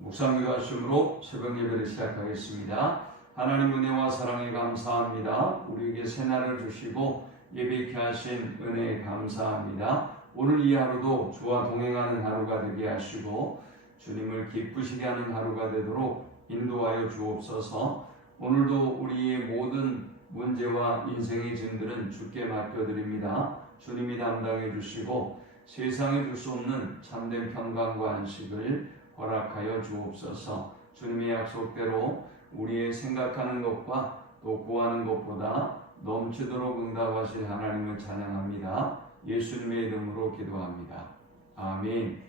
묵상 기도하심으로 새벽 예배를 시작하겠습니다. 하나님 은혜와 사랑에 감사합니다. 우리에게 새날을 주시고 예배케 하신 은혜에 감사합니다. 오늘 이 하루도 주와 동행하는 하루가 되게 하시고 주님을 기쁘시게 하는 하루가 되도록 인도하여 주옵소서. 오늘도 우리의 모든 문제와 인생의 짐들은 주께 맡겨드립니다. 주님이 담당해 주시고 세상에 줄 수 없는 참된 평강과 안식을 허락하여 주옵소서. 주님의 약속대로 우리의 생각하는 것과 또 구하는 것보다 넘치도록 응답하신 하나님을 찬양합니다. 예수님의 이름으로 기도합니다. 아멘.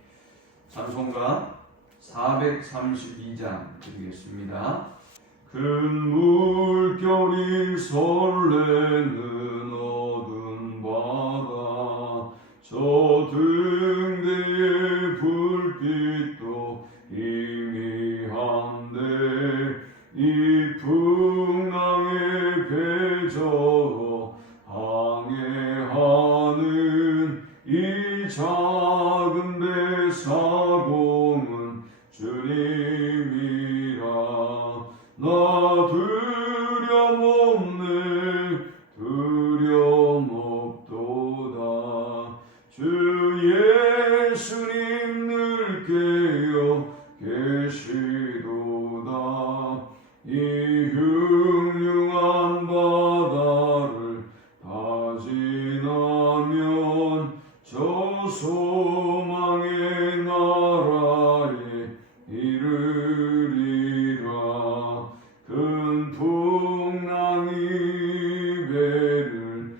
찬송가 432장 드리겠습니다. 큰 물결이 설레는 어두운 바다, 저 등대의 불빛도 희미한데 이 풍랑에 배저 항해하는 이 작은 배 사공은 주님이라. 나 두려움 없네, 두려움 없도다. 주 예수님 늘 깨어 계시도다. 이 흉흉한 바다를 다 지나면 저 소망의 나라에 이르리라. 큰 풍랑이 배를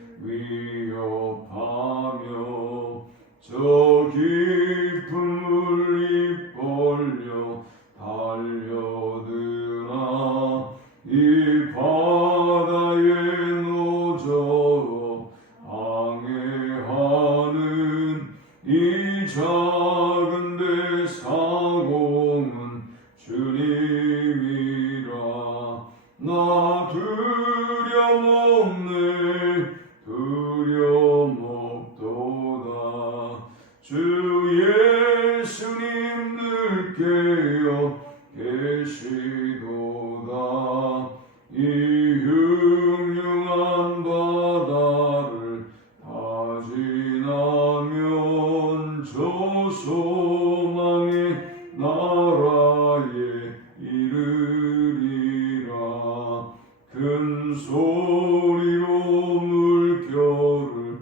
위협하며 저 깊은 물이 벌려 달려드나 이 바다에 노저 항해하는 이 작은 배 사공은 주님이라. 나 두려움 없네, 두려움 없도다. 주 예수님 늘 깨어 계시도다. 이 흉흉한 바다를 다 지나면 저 소망의 나라에 이르리라. 큰 소리로 물결을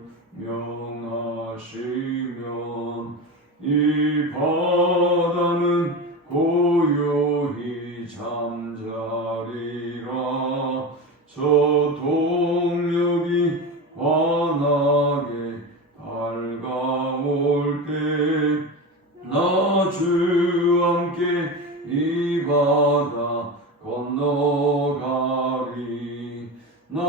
명하시면 이 바다는 고요히 잠자리라. 저 동력이 환하게 밝아올 때 나 주 함께 이 바다 건너가리. 나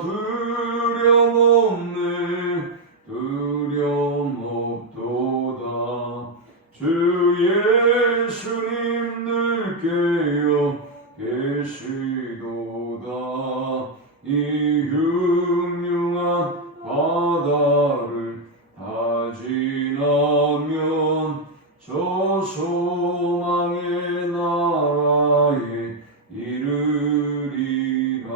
두려움 없네, 두려움 없도다. 주 예수님 늘 깨어 계시도다. 이 흉흉한 바다를 다 지나면 저 소망의 나라에 이르리라.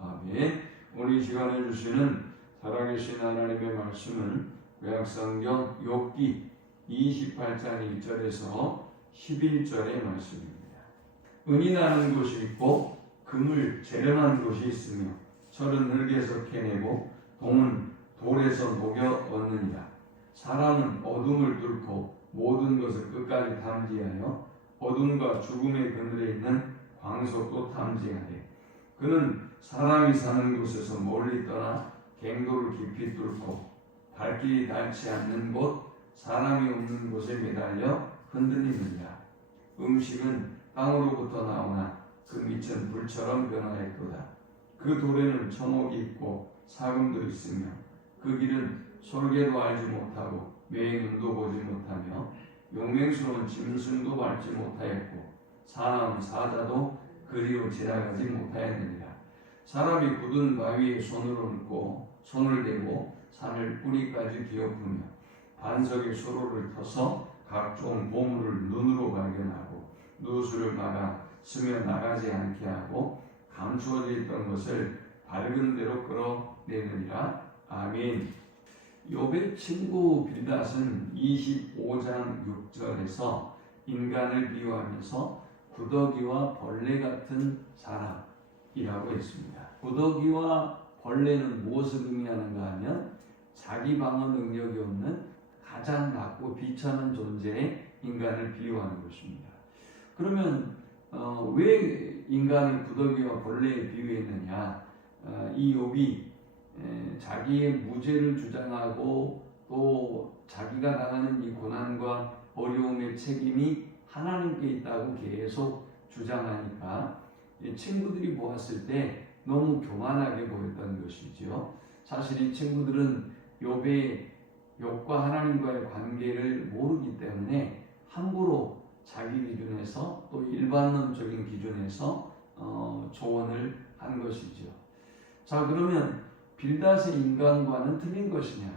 아멘. 오늘 이 시간에 주시는 살아계신 하나님의 말씀은 구약성경 욥기 28장 1절에서 11절의 말씀입니다. 은이 나는 곳이 있고 금을 재련한 곳이 있으며 철은 흙에서 캐내고 동은 돌에서 녹여 얻느니라. 사람은 어둠을 뚫고 모든 것을 끝까지 탐지하여 어둠과 죽음의 그늘에 있는 광석도 탐지하되 그는 사람이 사는 곳에서 멀리 떠나 갱도를 깊이 뚫고 발길이 닿지 않는 곳 사람이 없는 곳에 매달려 흔들리느니라. 음식은 땅으로부터 나오나 그 밑은 불처럼 변화했도다. 그 돌에는 천옥이 있고 사금도 있으며 그 길은 솔개도 알지 못하고 매의 눈도 보지 못하며 용맹스러운 짐승도 밟지 못하였고 사나운 사자도 그리로 지나가지 못하였느니라. 사람이 굳은 바위에 손을 얹고 손을 대고 산을 뿌리까지 뒤엎으며 반석의 수로를 터서 각종 보물을 눈으로 발견하고 누수를 막아 스며 나가지 않게 하고 감추어져 있던 것을 밝은 대로 끌어내느니라. 아멘. 욥의 친구 빌닷은 25장 6절에서 인간을 비유하면서 구더기와 벌레 같은 사람이라고 했습니다. 구더기와 벌레는 무엇을 의미하는가 하면 자기 방어 능력이 없는 가장 낮고 비참한 존재의 인간을 비유하는 것입니다. 그러면 왜 인간을 구더기와 벌레에 비유했느냐? 이 욥이 자기의 무죄를 주장하고 또 자기가 당하는 이 고난과 어려움의 책임이 하나님께 있다고 계속 주장하니까 친구들이 보았을 때 너무 교만하게 보였던 것이죠. 사실 이 친구들은 욥과 하나님과의 관계를 모르기 때문에 함부로 자기 기준에서 또 일반론적인 기준에서 조언을 한 것이죠. 자, 그러면 빌닷의 인간관은 틀린 것이냐?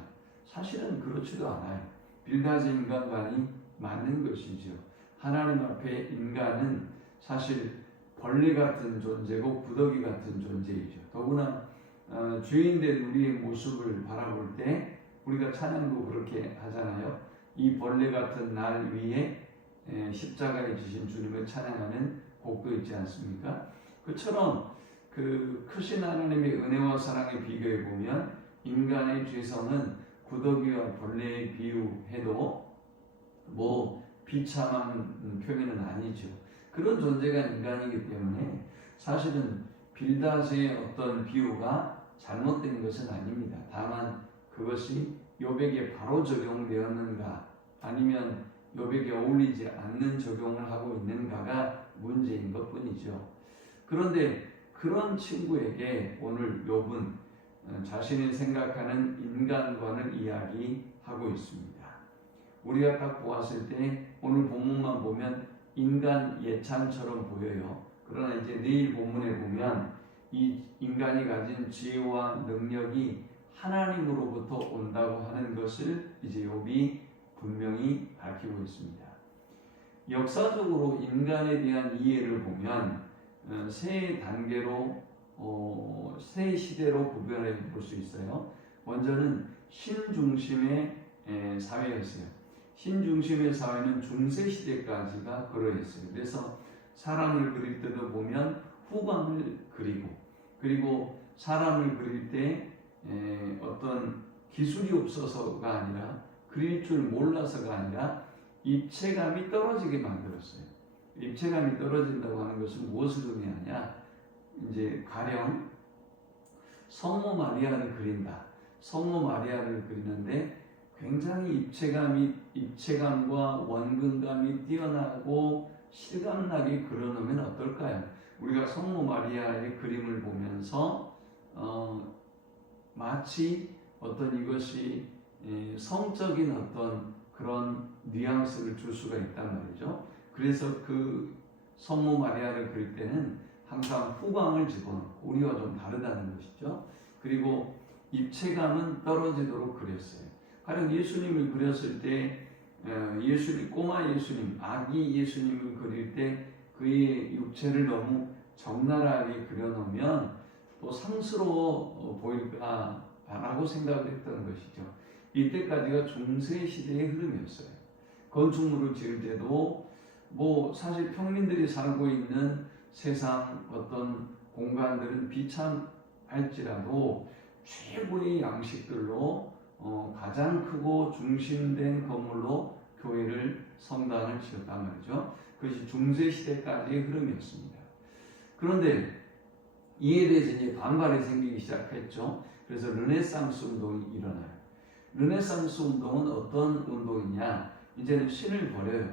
사실은 그렇지도 않아요. 빌닷의 인간관이 맞는 것이죠. 하나님 앞에 인간은 사실 벌레 같은 존재고 구더기 같은 존재이죠. 더구나 죄인된 우리의 모습을 바라볼 때 우리가 찬양도 그렇게 하잖아요. 이 벌레 같은 날 위에 십자가에 지신 주님을 찬양하는 곡도 있지 않습니까? 그처럼 그 크신 하나님의 은혜와 사랑에 비교해 보면 인간의 죄성은 구더기와 벌레에 비유해도 뭐 비참한 표현은 아니죠. 그런 존재가 인간이기 때문에 사실은 빌닷의 어떤 비유가 잘못된 것은 아닙니다. 다만 그것이 욥에게 바로 적용되었는가 아니면 욥에게 어울리지 않는 적용을 하고 있는가가 문제인 것뿐이죠. 그런데 그런 친구에게 오늘 욥은 자신이 생각하는 인간관을 이야기하고 있습니다. 우리가 딱 보았을 때 오늘 본문만 보면 인간 예찬처럼 보여요. 그러나 이제 내일 본문에 보면 이 인간이 가진 지혜와 능력이 하나님으로부터 온다고 하는 것을 이제 욥이 분명히 밝히고 있습니다. 역사적으로 인간에 대한 이해를 보면 세 단계로 세 시대로 구별해 볼 수 있어요. 먼저는 신중심의 사회였어요. 신중심의 사회는 중세시대까지가 그러했어요. 그래서 사람을 그릴 때도 보면 후광을 그리고 사람을 그릴 때 어떤 기술이 없어서가 아니라 그릴 줄 몰라서가 아니라 입체감이 떨어지게 만들었어요. 입체감이 떨어진다고 하는 것은 무엇을 의미하냐? 이제 가령 성모 마리아를 그린다. 성모 마리아를 그리는데 굉장히 입체감과 원근감이 뛰어나고 실감나게 그려놓으면 어떨까요? 우리가 성모 마리아의 그림을 보면서 마치 어떤 이것이 성적인 어떤 그런 뉘앙스를 줄 수가 있단 말이죠. 그래서 그 성모 마리아를 그릴 때는 항상 후광을 집어넣고 우리와 좀 다르다는 것이죠. 그리고 입체감은 떨어지도록 그렸어요. 가령 예수님을 그렸을 때 꼬마 예수님, 아기 예수님을 그릴 때 그의 육체를 너무 적나라하게 그려놓으면 또 상스러워 보일까라고 생각을 했던 것이죠. 이때까지가 중세시대의 흐름이었어요. 건축물을 지을 때도 뭐 사실 평민들이 살고 있는 세상 어떤 공간들은 비참할지라도 최고의 양식들로 가장 크고 중심된 건물로 교회를 성당을 지었단 말이죠. 그것이 중세시대까지의 흐름이었습니다. 그런데 이에 대해서 이제 반발이 생기기 시작했죠. 그래서 르네상스 운동이 일어나요. 르네상스 운동은 어떤 운동이냐? 이제는 신을 버려요.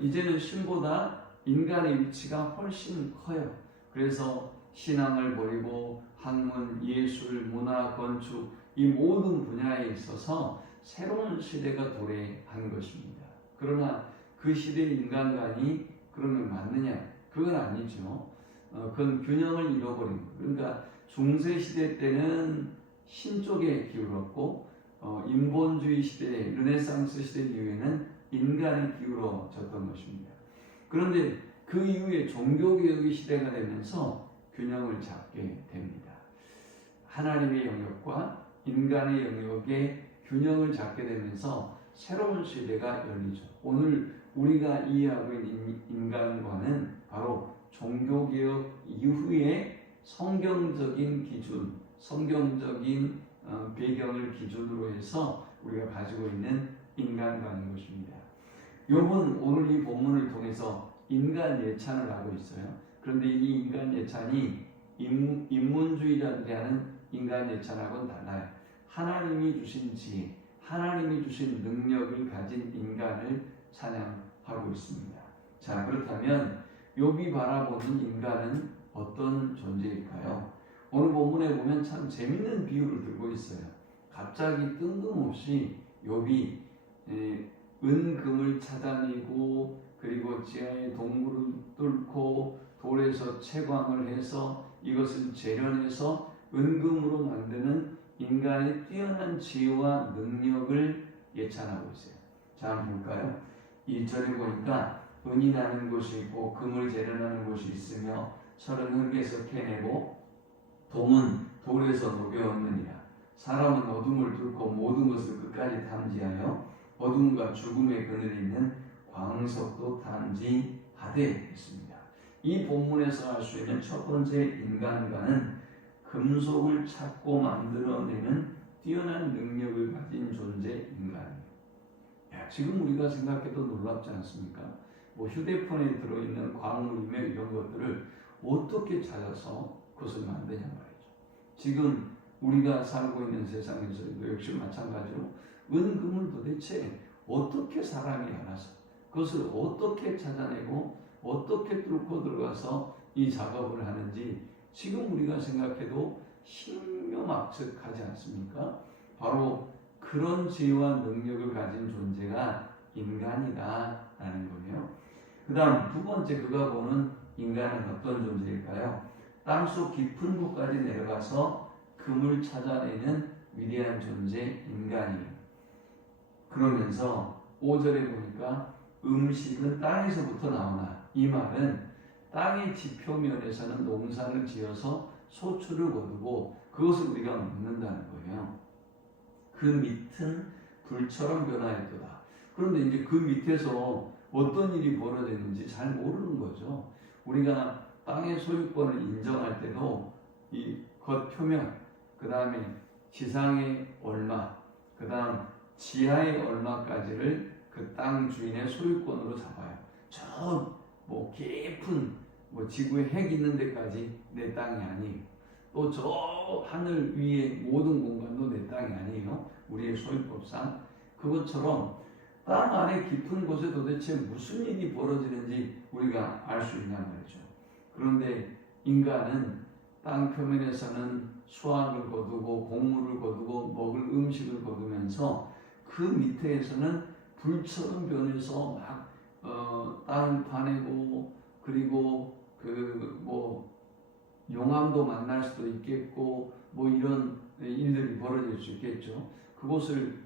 이제는 신보다 인간의 위치가 훨씬 커요. 그래서 신앙을 버리고 학문, 예술, 문화, 건축 이 모든 분야에 있어서 새로운 시대가 도래한 것입니다. 그러나 그 시대의 인간관이 그러면 맞느냐? 그건 아니죠. 그건 균형을 잃어버린 거예요. 그러니까 중세시대 때는 신 쪽에 기울었고 인본주의 시대, 르네상스 시대 이후에는 인간이 기울어졌던 것입니다. 그런데 그 이후에 종교개혁의 시대가 되면서 균형을 잡게 됩니다. 하나님의 영역과 인간의 영역의 균형을 잡게 되면서 새로운 시대가 열리죠. 오늘 우리가 이해하고 있는 인간과는 바로 종교개혁 이후에 성경적인 기준, 성경적인 배경을 기준으로 해서 우리가 가지고 있는 인간관인 것입니다. 욥은 오늘 이 본문을 통해서 인간 예찬을 하고 있어요. 그런데 이 인간 예찬이 인문주의자들이 하는 인간 예찬하고는 달라요. 하나님이 주신 지혜, 하나님이 주신 능력을 가진 인간을 찬양하고 있습니다. 자, 그렇다면 욥이 바라보는 인간은 어떤 존재일까요? 오늘 본문에 보면 참 재밌는 비유를 들고 있어요. 갑자기 뜬금없이 욥이 은금을 찾아내고 그리고 지하의 동굴을 뚫고 돌에서 채광을 해서 이것을 재련해서 은금으로 만드는 인간의 뛰어난 지혜와 능력을 예찬하고 있어요. 자, 한번 볼까요? 1절에 보니까 은이 나는 곳이 있고 금을 재련하는 곳이 있으며 철은 흙에서 캐내고 동은 돌에서 녹여엎느니라. 사람은 어둠을 뚫고 모든 것을 끝까지 탐지하여 어둠과 죽음의 그늘에 있는 광석도 탐지하되 했습니다. 이 본문에서 알 수 있는 첫 번째 인간과는 금속을 찾고 만들어내는 뛰어난 능력을 가진 존재 인간이에요. 지금 우리가 생각해도 놀랍지 않습니까? 뭐 휴대폰에 들어있는 광물이며 이런 것들을 어떻게 찾아서 그것을 만드냐 말이죠. 지금 우리가 살고 있는 세상에서도 역시 마찬가지로 은금을 도대체 어떻게 사람이 알아서 그것을 어떻게 찾아내고 어떻게 뚫고 들어가서 이 작업을 하는지 지금 우리가 생각해도 신묘막측하지 않습니까? 바로 그런 지혜와 능력을 가진 존재가 인간이다라는 거예요. 그 다음 두 번째 그가 보는 인간은 어떤 존재일까요? 땅속 깊은 곳까지 내려가서 금을 찾아내는 위대한 존재 인간이에요. 그러면서 5절에 보니까 음식은 땅에서부터 나오나, 이 말은 땅의 지표면에서는 농사를 지어서 소출을 거두고 그것을 우리가 먹는다는 거예요. 그 밑은 불처럼 변하였도다. 그런데 이제 그 밑에서 어떤 일이 벌어졌는지 잘 모르는 거죠. 우리가 땅의 소유권을 인정할 때도 이 겉표면, 그 다음에 지상의 얼마, 그 다음 지하의 얼마까지를 그 땅 주인의 소유권으로 잡아요. 저 뭐 깊은 뭐 지구의 핵 있는 데까지 내 땅이 아니에요. 또 저 하늘 위에 모든 공간도 내 땅이 아니에요. 우리의 소유법상. 그것처럼 땅 안에 깊은 곳에 도대체 무슨 일이 벌어지는지 우리가 알 수 있냐 말이죠. 그런데 인간은 땅 표면에서는 수확을 거두고 곡물을 거두고 먹을 음식을 거두면서 그 밑에서는 불처럼 변해서 막 땅을 파내고 그리고 그 뭐 용암도 만날 수도 있겠고 뭐 이런 일들이 벌어질 수 있겠죠. 그곳을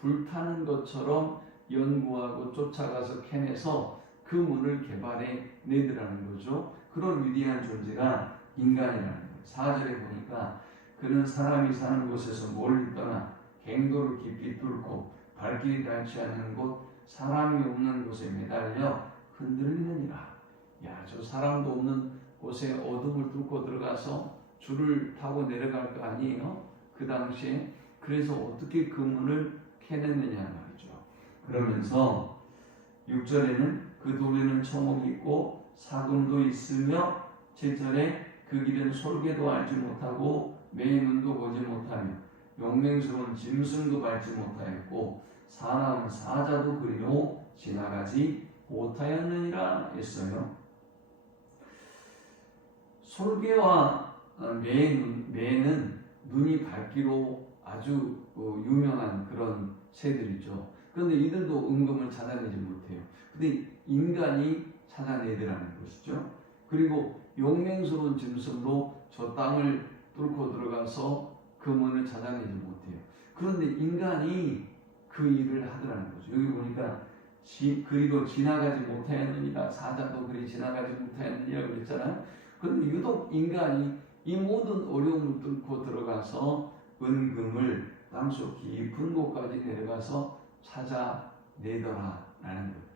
불타는 것처럼 연구하고 쫓아가서 캐내서 그 문을 개발해 내더라는 거죠. 그런 위대한 존재가 인간이라는 거예요. 4절에 보니까 그는 사람이 사는 곳에서 멀리 떠나 갱도를 깊이 뚫고 발길이 닿지 않는 곳 사람이 없는 곳에 매달려 흔들리느니라. 야, 저 사람도 없는 곳에 어둠을 뚫고 들어가서 줄을 타고 내려갈 거 아니에요? 그 당시에. 그래서 어떻게 그 문을 캐냈느냐 말이죠. 그러면서 6절에는 그 돌에는 청옥이 있고 사금도 있으며 7절에 그 길은 솔개도 알지 못하고 매의 눈도 보지 못하며 용맹스러운 짐승도 밟지 못하였고 사나운 사자도 그리로 지나가지 못하였느니라 했어요. 솔개와 매는 눈이 밝기로 아주 유명한 그런 새들이죠. 그런데 이들도 은금을 찾아내지 못해요. 근데 인간이 찾아내더라는 것이죠. 그리고 용맹스러운 짐승으로 저 땅을 뚫고 들어가서 그 문을 찾아내지 못해요. 그런데 인간이 그 일을 하더라는 거죠. 여기 보니까 그리도 지나가지 못하였느니라, 사자도 그리 지나가지 못하였느니라 그랬잖아요. 그런데 유독 인간이 이 모든 어려움을 뚫고 들어가서 은금을 땅속 깊은 곳까지 내려가서 찾아내더라라는 거예요.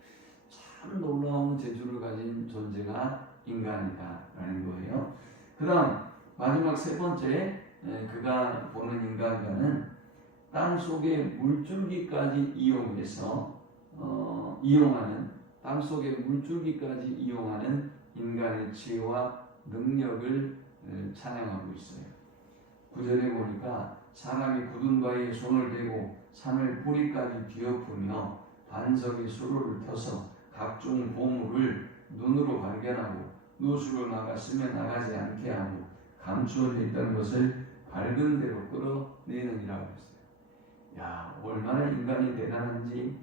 참 놀라운 재주를 가진 존재가 인간이다라는 거예요. 그 다음 마지막 세 번째 그가 보는 인간과는 땅속의 물줄기까지 이용하는 땅속의 물줄기까지 이용하는 인간의 지혜와 능력을 찬양하고 있어요. 9절에 보니까 사람이 굳은 바위에 손을 대고 산을 뿌리까지 뒤엎으며 반석의 수로를 펴서 각종 보물을 눈으로 발견하고 누수로 나갔으면 나가지 않게 하고 감추어져 있다는 것을 밝은 대로 끌어내느니라고 했어요. 야, 얼마나 인간이 대단한지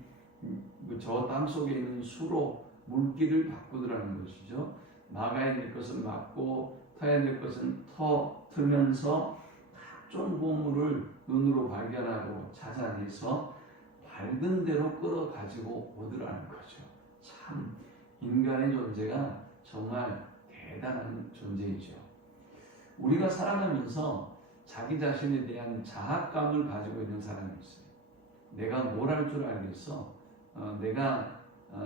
저 땅속에 있는 수로 물길을 바꾸더라는 것이죠. 막아야 될 것은 막고 터야 될 것은 터트면서 각종 보물을 눈으로 발견하고 찾아내서 밝은 대로 끌어가지고 오더라는 거죠. 참 인간의 존재가 정말 대단한 존재이죠. 우리가 살아가면서 자기 자신에 대한 자학감을 가지고 있는 사람이 있어요. 내가 뭘 할 줄 알겠어? 내가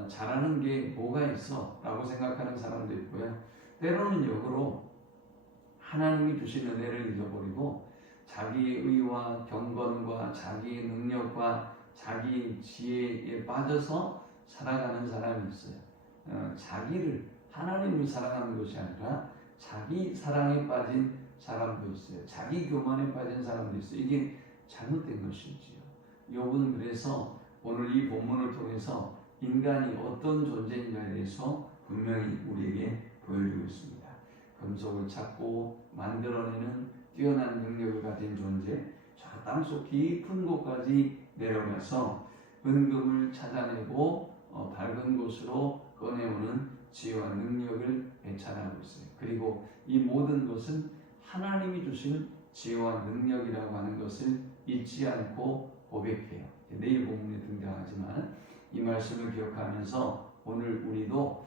잘하는 게 뭐가 있어? 라고 생각하는 사람도 있고요. 때로는 역으로 하나님이 주신 은혜를 잊어버리고 자기의 의와 경건과 자기의 능력과 자기 지혜에 빠져서 살아가는 사람이 있어요. 자기를 하나님을 사랑하는 것이 아니라 자기 사랑에 빠진 사람도 있어요. 자기 교만에 빠진 사람도 있어요. 이게 잘못된 것이지요. 욥은 그래서 오늘 이 본문을 통해서 인간이 어떤 존재인가에 대해서 분명히 우리에게 보여주고 있습니다. 금속을 찾고 만들어내는 뛰어난 능력을 가진 존재, 저 땅속 깊은 곳까지 내려가서 은금을 찾아내고 밝은 곳으로 꺼내오는 지혜와 능력을 찬양하고 있어요. 그리고 이 모든 것은 하나님이 주신 지혜와 능력이라고 하는 것을 잊지 않고 고백해요. 내일 본문에 등장하지만 이 말씀을 기억하면서 오늘 우리도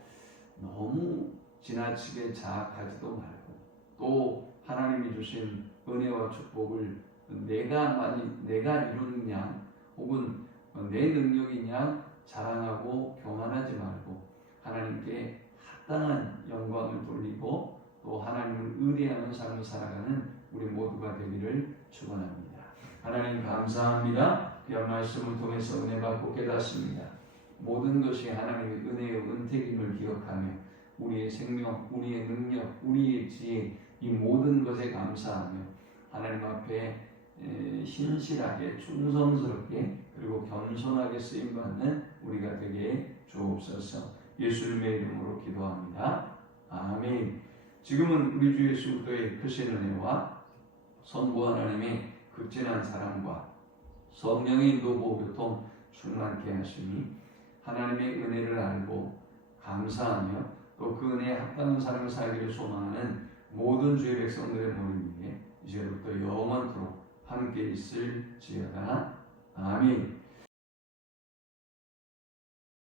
너무 지나치게 자학하지도 말고 또 하나님이 주신 은혜와 축복을 내가 이루는 양 혹은 내 능력인 양 자랑하고 교만하지 말고 하나님께 합당한 영광을 돌리고 또 하나님을 의뢰하는 삶을 살아가는 우리 모두가 되기를 축원합니다. 하나님 감사합니다. 귀한 말씀을 통해서 은혜 받고 깨닫습니다. 모든 것이 하나님의 은혜의 은택임을 기억하며 우리의 생명, 우리의 능력, 우리의 지혜 이 모든 것에 감사하며 하나님 앞에 신실하게 충성스럽게 그리고 겸손하게 쓰임받는 우리가 되게 주옵소서. 예수님의 이름으로 기도합니다. 아멘. 지금은 우리 주 예수 그리스도의 크신 은혜와 성부 하나님의 극진한 사랑과 성령의 인도 보호 교통 충만케 하시니 하나님의 은혜를 알고 감사하며 또 그 은혜에 합당한 삶을 살기를 소망하는 모든 주의 백성들의 모임 위에 이제부터 영원토록 함께 있을지어다. 아멘.